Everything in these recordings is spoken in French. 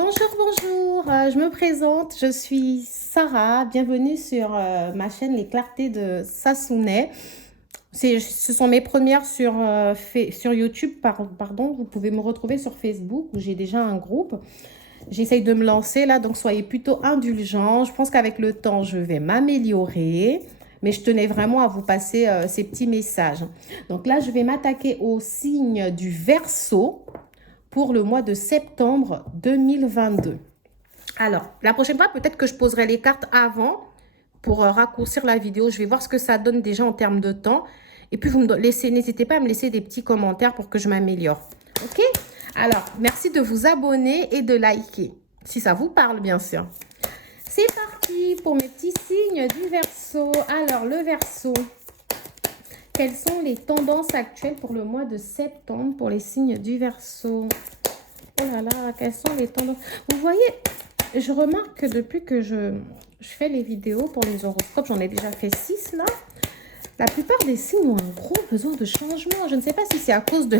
Bonjour, bonjour, je me présente, je suis Sarah, bienvenue sur ma chaîne Les Clartés de Sassouneh. Ce sont mes premières sur YouTube, pardon, vous pouvez me retrouver sur Facebook où j'ai déjà un groupe. J'essaye de me lancer là, donc soyez plutôt indulgents. Je pense qu'avec le temps, je vais m'améliorer. Mais je tenais vraiment à vous passer ces petits messages. Donc là, je vais m'attaquer au signe du Verseau pour le mois de septembre 2022. Alors, la prochaine fois, peut-être que je poserai les cartes avant pour raccourcir la vidéo. Je vais voir ce que ça donne déjà en termes de temps. Et puis, vous me laissez, n'hésitez pas à me laisser des petits commentaires pour que je m'améliore. OK? Alors, merci de vous abonner et de liker, si ça vous parle, bien sûr. C'est parti pour mes petits signes du Verseau. Alors, le Verseau, quelles sont les tendances actuelles pour le mois de septembre pour les signes du Verseau? Oh là là, quelles sont les tendances? Vous voyez, je remarque que depuis que je fais les vidéos pour les horoscopes, j'en ai déjà fait 6 là. La plupart des signes ont un gros besoin de changement. Je ne sais pas si c'est à cause de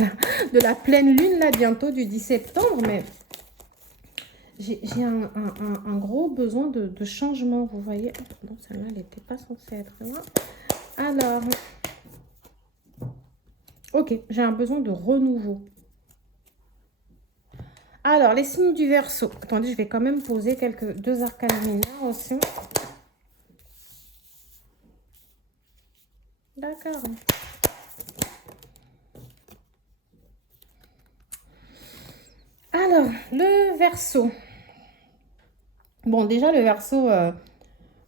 la pleine lune là bientôt du 10 septembre, mais j'ai un gros besoin de changement, vous voyez. Bon, celle-là, elle n'était pas censée être là. Alors, ok, j'ai un besoin de renouveau. Alors, les signes du Verseau. Attendez, je vais quand même poser deux arcanes mineures aussi. D'accord. Alors, le Verseau. Bon, déjà, le Verseau,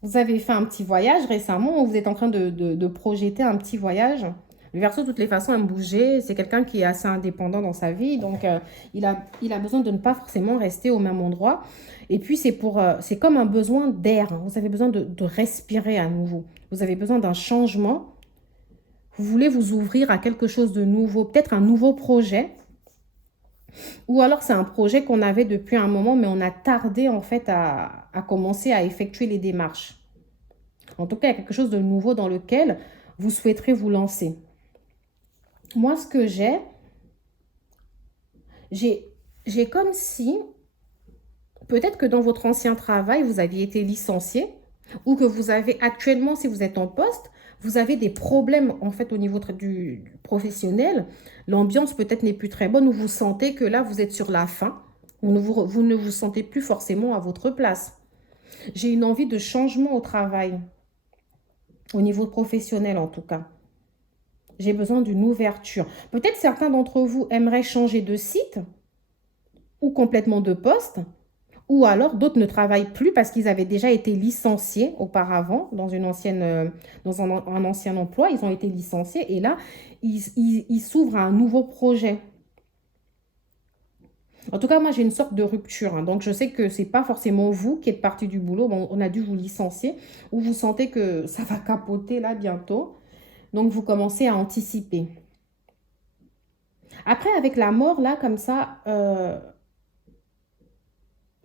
vous avez fait un petit voyage récemment. Vous êtes en train de projeter un petit voyage. Le Verseau, de toutes les façons, aime bouger. C'est quelqu'un qui est assez indépendant dans sa vie. Donc, il a besoin de ne pas forcément rester au même endroit. Et puis, c'est comme un besoin d'air. Vous avez besoin de respirer à nouveau. Vous avez besoin d'un changement. Vous voulez vous ouvrir à quelque chose de nouveau. Peut-être un nouveau projet. Ou alors, c'est un projet qu'on avait depuis un moment, mais on a tardé en fait à commencer à effectuer les démarches. En tout cas, il y a quelque chose de nouveau dans lequel vous souhaiterez vous lancer. Moi, ce que j'ai comme si, peut-être que dans votre ancien travail, vous aviez été licencié ou que vous avez actuellement, si vous êtes en poste, vous avez des problèmes en fait au niveau du professionnel. L'ambiance peut-être n'est plus très bonne ou vous sentez que là, vous êtes sur la fin. Vous ne vous sentez plus forcément à votre place. J'ai une envie de changement au travail, au niveau professionnel en tout cas. J'ai besoin d'une ouverture. Peut-être certains d'entre vous aimeraient changer de site ou complètement de poste. Ou alors, d'autres ne travaillent plus parce qu'ils avaient déjà été licenciés auparavant dans un ancien emploi. Ils ont été licenciés et là, ils s'ouvrent à un nouveau projet. En tout cas, moi, j'ai une sorte de rupture. Hein. Donc, je sais que ce n'est pas forcément vous qui êtes parti du boulot. Bon, on a dû vous licencier ou vous sentez que ça va capoter là bientôt. Donc, vous commencez à anticiper. Après, avec la mort, là, comme ça,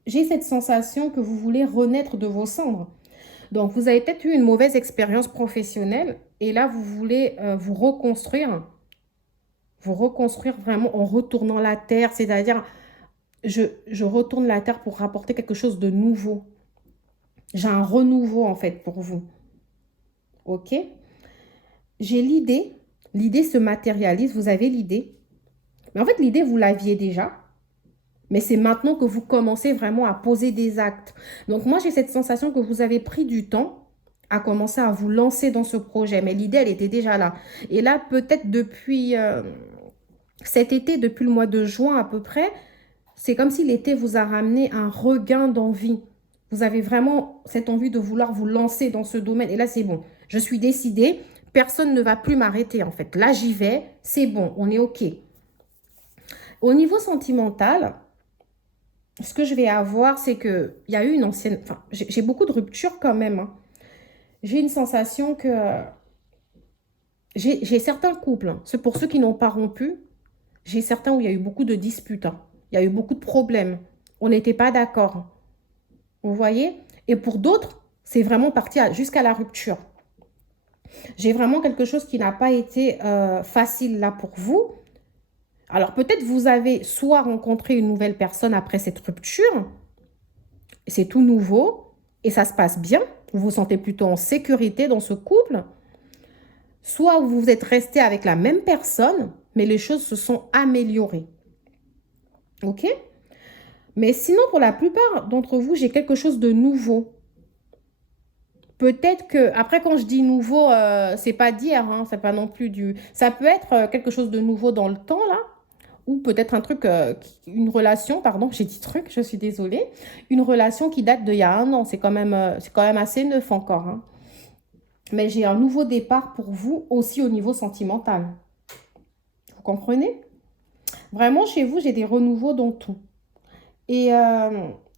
j'ai cette sensation que vous voulez renaître de vos cendres. Donc, vous avez peut-être eu une mauvaise expérience professionnelle et là, vous voulez vous reconstruire vraiment en retournant la terre, c'est-à-dire, je retourne la terre pour rapporter quelque chose de nouveau. J'ai un renouveau, en fait, pour vous. OK? J'ai l'idée se matérialise, vous avez l'idée. Mais en fait, l'idée, vous l'aviez déjà. Mais c'est maintenant que vous commencez vraiment à poser des actes. Donc, moi, j'ai cette sensation que vous avez pris du temps à commencer à vous lancer dans ce projet. Mais l'idée, elle était déjà là. Et là, peut-être depuis cet été, depuis le mois de juin à peu près, c'est comme si l'été vous a ramené un regain d'envie. Vous avez vraiment cette envie de vouloir vous lancer dans ce domaine. Et là, c'est bon. Je suis décidée. Personne ne va plus m'arrêter, en fait. Là, j'y vais. C'est bon. On est OK. Au niveau sentimental, ce que je vais avoir, c'est qu'il y a eu une ancienne... Enfin, j'ai beaucoup de ruptures quand même. Hein. J'ai une sensation que... J'ai certains couples, hein, c'est pour ceux qui n'ont pas rompu, j'ai certains où il y a eu beaucoup de disputes. Hein. Il y a eu beaucoup de problèmes. On n'était pas d'accord. Vous voyez? Et pour d'autres, c'est vraiment parti jusqu'à la rupture. J'ai vraiment quelque chose qui n'a pas été facile là pour vous. Alors peut-être vous avez soit rencontré une nouvelle personne après cette rupture, c'est tout nouveau et ça se passe bien, vous vous sentez plutôt en sécurité dans ce couple, soit vous êtes resté avec la même personne, mais les choses se sont améliorées. Ok? Mais sinon, pour la plupart d'entre vous, j'ai quelque chose de nouveau. Peut-être que, après, quand je dis nouveau, c'est pas d'hier, hein, c'est pas non plus du. Ça peut être quelque chose de nouveau dans le temps, là, ou peut-être un truc, une relation, pardon, j'ai dit truc, je suis désolée. Une relation qui date d'il y a un an, c'est quand même assez neuf encore, hein. Mais j'ai un nouveau départ pour vous aussi au niveau sentimental. Vous comprenez? Vraiment, chez vous, j'ai des renouveaux dans tout. Et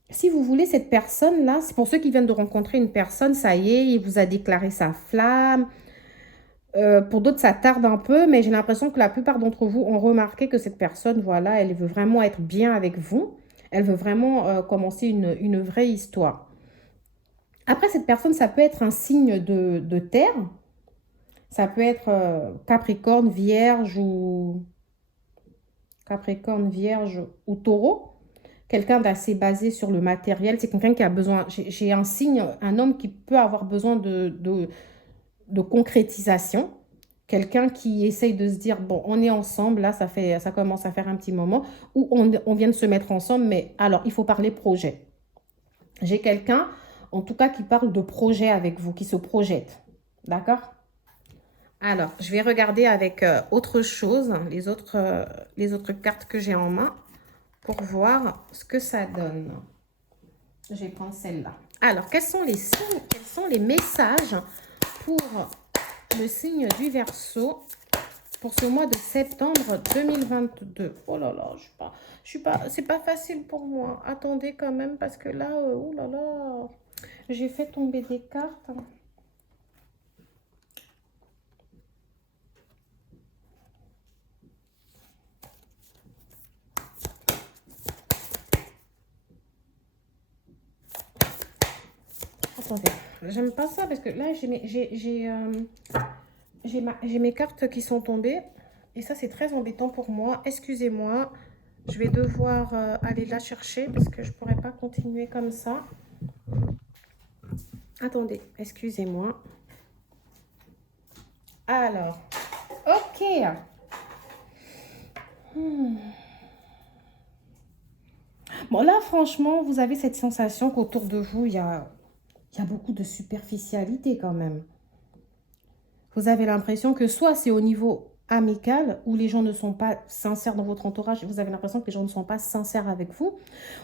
si vous voulez, cette personne-là, c'est pour ceux qui viennent de rencontrer une personne, ça y est, il vous a déclaré sa flamme. Pour d'autres, ça tarde un peu, mais j'ai l'impression que la plupart d'entre vous ont remarqué que cette personne, voilà, elle veut vraiment être bien avec vous. Elle veut vraiment commencer une vraie histoire. Après, cette personne, ça peut être un signe de terre. Ça peut être Capricorne, Vierge ou Taureau. Quelqu'un d'assez basé sur le matériel. C'est quelqu'un qui a besoin. J'ai un signe, un homme qui peut avoir besoin de concrétisation. Quelqu'un qui essaye de se dire, bon, on est ensemble, là, ça commence à faire un petit moment, ou on vient de se mettre ensemble, mais alors, il faut parler projet. J'ai quelqu'un, en tout cas, qui parle de projet avec vous, qui se projette. D'accord? Alors, je vais regarder avec autre chose, les autres cartes que j'ai en main, pour voir ce que ça donne. Je vais prendre celle-là. Alors, quels sont les signes, quels sont les messages pour le signe du Verseau pour ce mois de septembre 2022? Oh là là, c'est pas facile pour moi. Attendez quand même parce que là, oh là là, j'ai fait tomber des cartes. Attendez, j'aime pas ça parce que là, j'ai mes cartes qui sont tombées. Et ça, c'est très embêtant pour moi. Excusez-moi. Je vais devoir aller la chercher parce que je pourrais pas continuer comme ça. Attendez, excusez-moi. Alors, ok. Bon, là, franchement, vous avez cette sensation qu'autour de vous, il y a beaucoup de superficialité quand même. Vous avez l'impression que soit c'est au niveau amical, où les gens ne sont pas sincères dans votre entourage, vous avez l'impression que les gens ne sont pas sincères avec vous,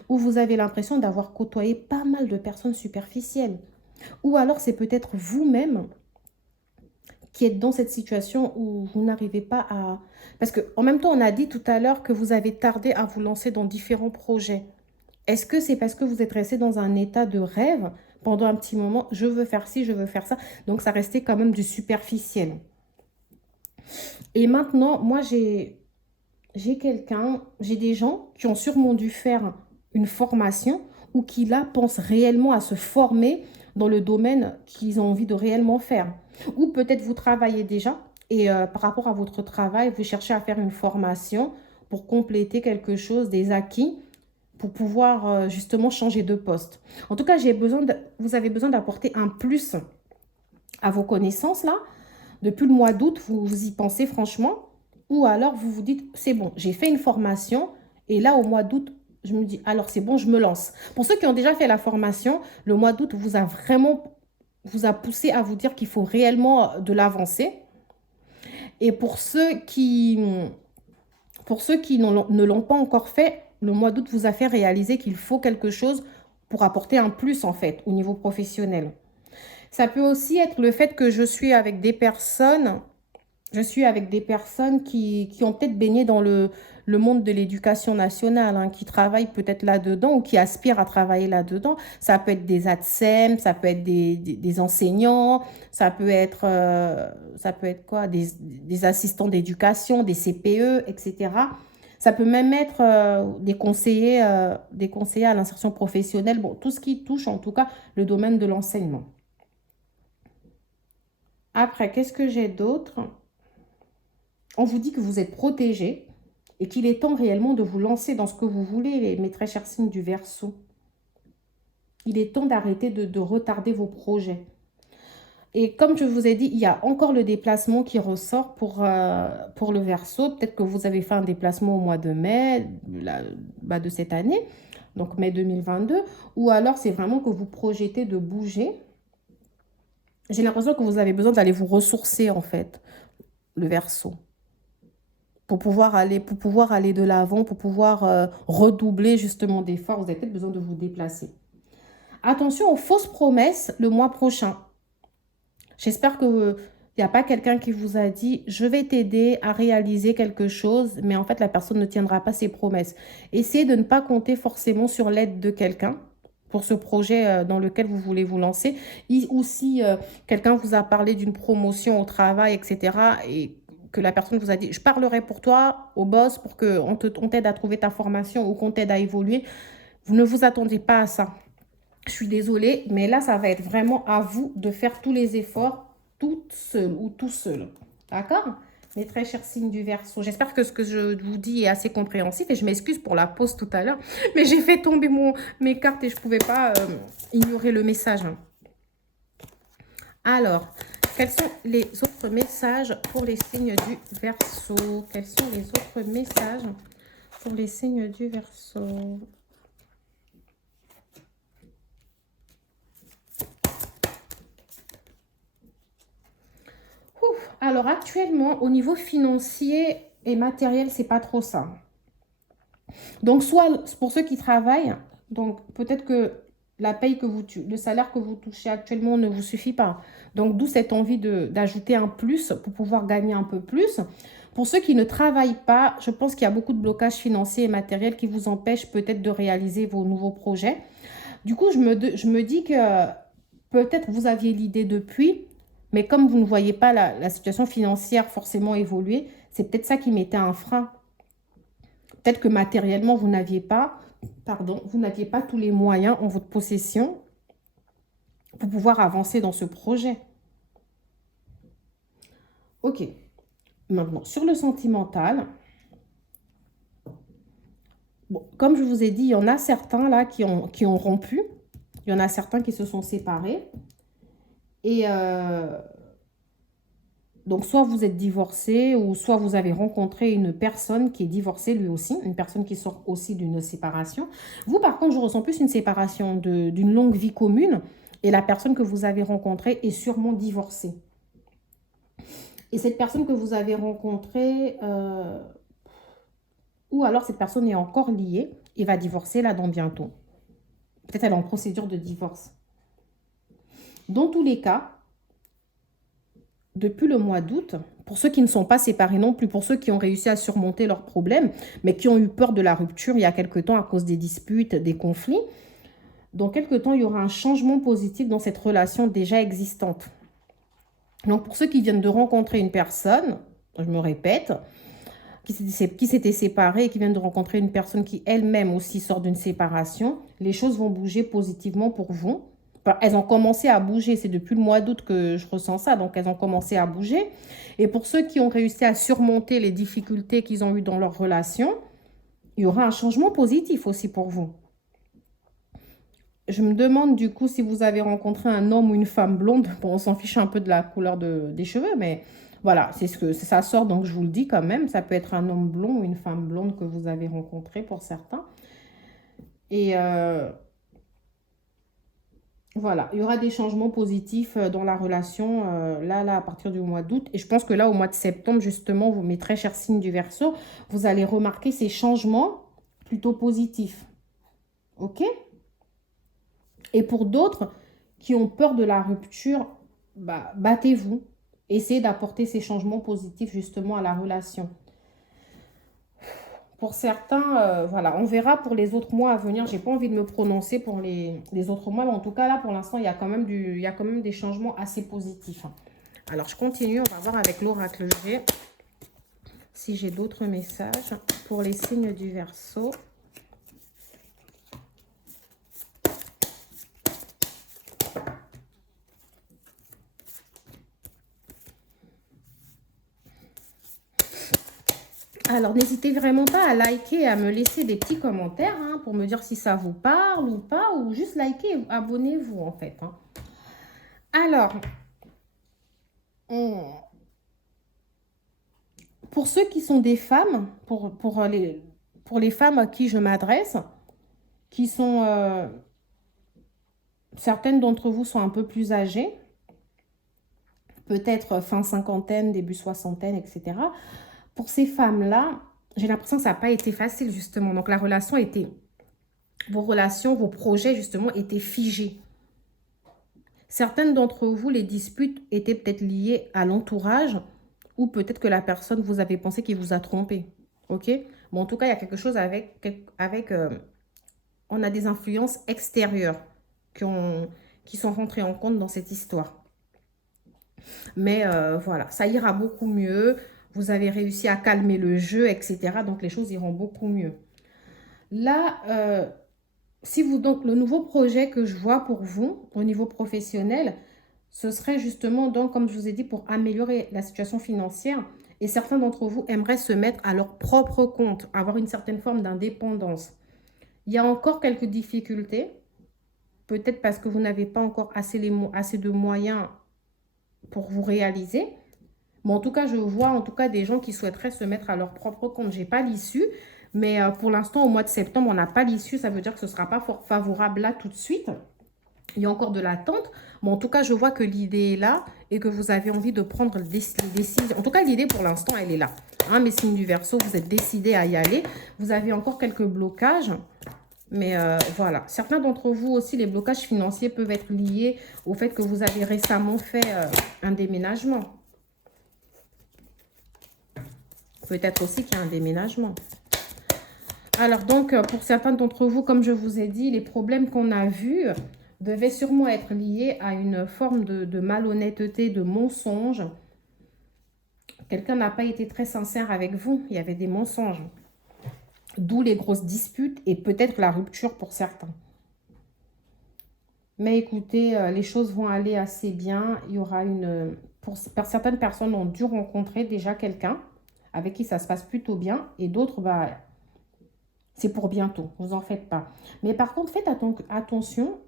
ou vous avez l'impression d'avoir côtoyé pas mal de personnes superficielles. Ou alors c'est peut-être vous-même qui êtes dans cette situation où vous n'arrivez pas à... Parce qu'en même temps, on a dit tout à l'heure que vous avez tardé à vous lancer dans différents projets. Est-ce que c'est parce que vous êtes resté dans un état de rêve pendant un petit moment, je veux faire ci, je veux faire ça. Donc ça restait quand même du superficiel. Et maintenant, moi j'ai des gens qui ont sûrement dû faire une formation ou qui là pensent réellement à se former dans le domaine qu'ils ont envie de réellement faire. Ou peut-être vous travaillez déjà et par rapport à votre travail, vous cherchez à faire une formation pour compléter quelque chose, des acquis, pour pouvoir justement changer de poste. En tout cas, vous avez besoin d'apporter un plus à vos connaissances là. Depuis le mois d'août, vous y pensez franchement. Ou alors vous vous dites, c'est bon, j'ai fait une formation. Et là, au mois d'août, je me dis, alors c'est bon, je me lance. Pour ceux qui ont déjà fait la formation, le mois d'août vous a poussé à vous dire qu'il faut réellement de l'avancée. Et pour ceux qui ne l'ont pas encore fait, le mois d'août vous a fait réaliser qu'il faut quelque chose pour apporter un plus en fait au niveau professionnel. Ça peut aussi être le fait que je suis avec des personnes qui ont peut-être baigné dans le monde de l'éducation nationale, hein, qui travaillent peut-être là-dedans ou qui aspirent à travailler là-dedans. Ça peut être des ATSEM, ça peut être des enseignants, ça peut être quoi? Des assistants d'éducation, des CPE, etc. Ça peut même être des conseillers à l'insertion professionnelle, bon, tout ce qui touche en tout cas le domaine de l'enseignement. Après, qu'est-ce que j'ai d'autre? On vous dit que vous êtes protégé. et qu'il est temps réellement de vous lancer dans ce que vous voulez, mes très chers signes du Verseau. Il est temps d'arrêter de retarder vos projets. Et comme je vous ai dit, il y a encore le déplacement qui ressort pour le Verseau. Peut-être que vous avez fait un déplacement au mois de mai de cette année, donc mai 2022, ou alors c'est vraiment que vous projetez de bouger. J'ai l'impression que vous avez besoin d'aller vous ressourcer en fait, le Verseau, pour pouvoir aller de l'avant, pour pouvoir redoubler justement d'efforts. Vous avez peut-être besoin de vous déplacer. Attention aux fausses promesses le mois prochain. J'espère que il n'y a pas quelqu'un qui vous a dit « je vais t'aider à réaliser quelque chose », mais en fait, la personne ne tiendra pas ses promesses. Essayez de ne pas compter forcément sur l'aide de quelqu'un pour ce projet dans lequel vous voulez vous lancer. Ou si quelqu'un vous a parlé d'une promotion au travail, etc., et que la personne vous a dit « je parlerai pour toi au boss pour qu'on t'aide à trouver ta formation ou qu'on t'aide à évoluer », vous ne vous attendez pas à ça. Je suis désolée, mais là, ça va être vraiment à vous de faire tous les efforts toute seule ou tout seul. D'accord? Mes très chers signes du Verseau. J'espère que ce que je vous dis est assez compréhensif et je m'excuse pour la pause tout à l'heure. Mais j'ai fait tomber mes cartes et je ne pouvais pas ignorer le message. Alors, quels sont les autres messages pour les signes du Verseau? Quels sont les autres messages pour les signes du Verseau? Alors actuellement, au niveau financier et matériel, c'est pas trop ça. Donc soit pour ceux qui travaillent, donc peut-être que la paye le salaire que vous touchez actuellement ne vous suffit pas. Donc d'où cette envie d'ajouter un plus pour pouvoir gagner un peu plus. Pour ceux qui ne travaillent pas, je pense qu'il y a beaucoup de blocages financiers et matériels qui vous empêchent peut-être de réaliser vos nouveaux projets. Du coup, je me dis que peut-être vous aviez l'idée depuis, mais comme vous ne voyez pas la situation financière forcément évoluer, c'est peut-être ça qui mettait un frein. Peut-être que matériellement, vous n'aviez pas tous les moyens en votre possession pour pouvoir avancer dans ce projet. Ok. Maintenant, sur le sentimental, bon, comme je vous ai dit, il y en a certains là qui ont rompu. Il y en a certains qui se sont séparés. Et donc, soit vous êtes divorcé ou soit vous avez rencontré une personne qui est divorcée lui aussi, une personne qui sort aussi d'une séparation. Vous, par contre, je ressens plus une séparation d'une longue vie commune et la personne que vous avez rencontrée est sûrement divorcée. Et cette personne que vous avez rencontrée, ou alors cette personne est encore liée et va divorcer là dans bientôt. Peut-être elle est en procédure de divorce. Dans tous les cas, depuis le mois d'août, pour ceux qui ne sont pas séparés non plus, pour ceux qui ont réussi à surmonter leurs problèmes, mais qui ont eu peur de la rupture il y a quelque temps à cause des disputes, des conflits, dans quelque temps, il y aura un changement positif dans cette relation déjà existante. Donc, pour ceux qui viennent de rencontrer une personne, je me répète, qui s'était séparée et qui viennent de rencontrer une personne qui elle-même aussi sort d'une séparation, les choses vont bouger positivement pour vous. Enfin, elles ont commencé à bouger, c'est depuis le mois d'août que je ressens ça, donc elles ont commencé à bouger. Et pour ceux qui ont réussi à surmonter les difficultés qu'ils ont eues dans leur relation, il y aura un changement positif aussi pour vous. Je me demande du coup si vous avez rencontré un homme ou une femme blonde. Bon, on s'en fiche un peu de la couleur des cheveux, mais voilà, ça sort, donc je vous le dis quand même. Ça peut être un homme blond ou une femme blonde que vous avez rencontré pour certains. Et voilà, il y aura des changements positifs dans la relation là, à partir du mois d'août. Et je pense que là, au mois de septembre, justement, vous, mes très chers signes du Verseau, vous allez remarquer ces changements plutôt positifs. OK? Et pour d'autres qui ont peur de la rupture, battez-vous. Essayez d'apporter ces changements positifs justement à la relation. Pour certains, voilà, on verra pour les autres mois à venir. Je n'ai pas envie de me prononcer pour les autres mois, mais en tout cas, là, pour l'instant, il y a quand même des changements assez positifs. Alors, je continue. On va voir avec l'oracle G si j'ai d'autres messages pour les signes du Verseau. Alors, n'hésitez vraiment pas à liker et à me laisser des petits commentaires hein, pour me dire si ça vous parle ou pas, ou juste liker et abonnez-vous en fait. Hein. Alors, pour ceux qui sont des femmes, pour les femmes à qui je m'adresse, qui sont, certaines d'entre vous sont un peu plus âgées, peut-être fin cinquantaine, début soixantaine, etc. Pour ces femmes-là, j'ai l'impression que ça n'a pas été facile, justement. Donc, la relation était, vos relations, vos projets, justement, étaient figés. Certaines d'entre vous, les disputes étaient peut-être liées à l'entourage ou peut-être que la personne, vous avez pensé qu'il vous a trompé. OK? Bon, en tout cas, il y a quelque chose on a des influences extérieures qui sont rentrées en compte dans cette histoire. Mais voilà, ça ira beaucoup mieux. Vous avez réussi à calmer le jeu, etc. Donc, les choses iront beaucoup mieux. Là, donc, le nouveau projet que je vois pour vous, au niveau professionnel, ce serait justement, donc, comme je vous ai dit, pour améliorer la situation financière. Et certains d'entre vous aimeraient se mettre à leur propre compte, avoir une certaine forme d'indépendance. Il y a encore quelques difficultés, peut-être parce que vous n'avez pas encore assez de moyens pour vous réaliser. Mais en tout cas, je vois en tout cas des gens qui souhaiteraient se mettre à leur propre compte. Je n'ai pas l'issue, mais pour l'instant, au mois de septembre, on n'a pas l'issue. Ça veut dire que ce ne sera pas fort favorable là tout de suite. Il y a encore de l'attente. Mais en tout cas, je vois que l'idée est là et que vous avez envie de prendre des décisions. En tout cas, l'idée pour l'instant, elle est là. Hein, mes signes du Verseau, vous êtes décidés à y aller. Vous avez encore quelques blocages. Mais voilà, certains d'entre vous aussi, les blocages financiers peuvent être liés au fait que vous avez récemment fait un déménagement. Peut-être aussi qu'il y a un déménagement. Alors donc, pour certains d'entre vous, comme je vous ai dit, les problèmes qu'on a vus devaient sûrement être liés à une forme de malhonnêteté, de mensonge. Quelqu'un n'a pas été très sincère avec vous. Il y avait des mensonges. D'où les grosses disputes et peut-être la rupture pour certains. Mais écoutez, les choses vont aller assez bien. Il y aura certaines personnes ont dû rencontrer déjà quelqu'un avec qui ça se passe plutôt bien. Et d'autres, bah, c'est pour bientôt. Vous en faites pas. Mais par contre, faites attention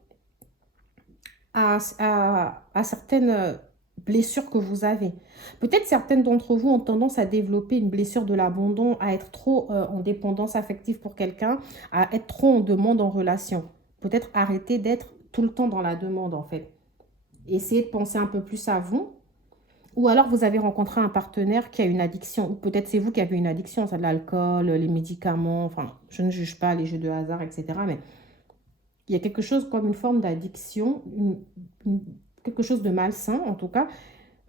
à certaines blessures que vous avez. Peut-être certaines d'entre vous ont tendance à développer une blessure de l'abandon, à être trop en dépendance affective pour quelqu'un, à être trop en demande en relation. Peut-être arrêter d'être tout le temps dans la demande en fait. Essayez de penser un peu plus à vous. Ou alors vous avez rencontré un partenaire qui a une addiction. Ou peut-être c'est vous qui avez une addiction, ça de l'alcool, les médicaments. Enfin, je ne juge pas les jeux de hasard, etc. Mais il y a quelque chose comme une forme d'addiction, quelque chose de malsain en tout cas,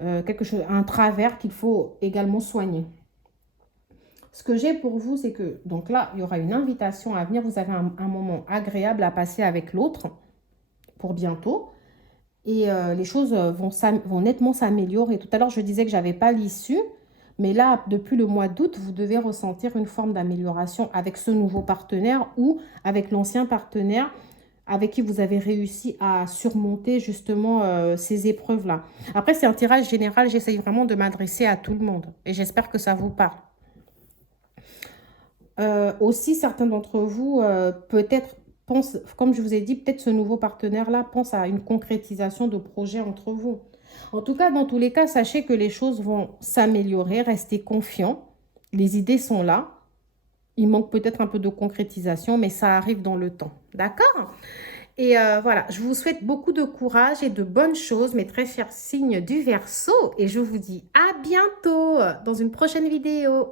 un travers qu'il faut également soigner. Ce que j'ai pour vous, c'est que, donc là, il y aura une invitation à venir. Vous avez un moment agréable à passer avec l'autre pour bientôt. Et les choses vont nettement s'améliorer. Tout à l'heure, je disais que je n'avais pas l'issue. Mais là, depuis le mois d'août, vous devez ressentir une forme d'amélioration avec ce nouveau partenaire ou avec l'ancien partenaire avec qui vous avez réussi à surmonter justement ces épreuves-là. Après, c'est un tirage général. J'essaye vraiment de m'adresser à tout le monde. Et j'espère que ça vous parle. Aussi, certains d'entre vous, peut-être, pensent, comme je vous ai dit, peut-être ce nouveau partenaire-là pense à une concrétisation de projets entre vous. En tout cas, dans tous les cas, sachez que les choses vont s'améliorer. Restez confiants. Les idées sont là. Il manque peut-être un peu de concrétisation, mais ça arrive dans le temps. D'accord? Et voilà, je vous souhaite beaucoup de courage et de bonnes choses, mes très chers signes du Verseau. Et je vous dis à bientôt dans une prochaine vidéo.